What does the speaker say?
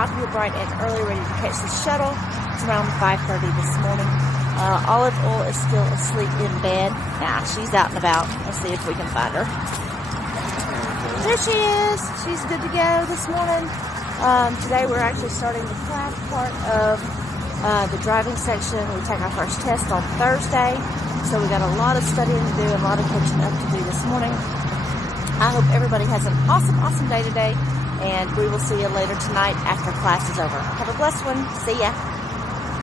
out here bright and early, ready to catch the shuttle. It's around 5:30 this morning. Olive Oil is still asleep in bed. Nah, she's out and about. Let's see if we can find her. There she is. She's good to go this morning. Today we're actually starting the class part of the driving section. We take our first test on Thursday, so we got a lot of studying to do, a lot of catching up to do this morning. I hope everybody has an awesome day today, and we will see you later tonight after class is over. Have a blessed one. See ya.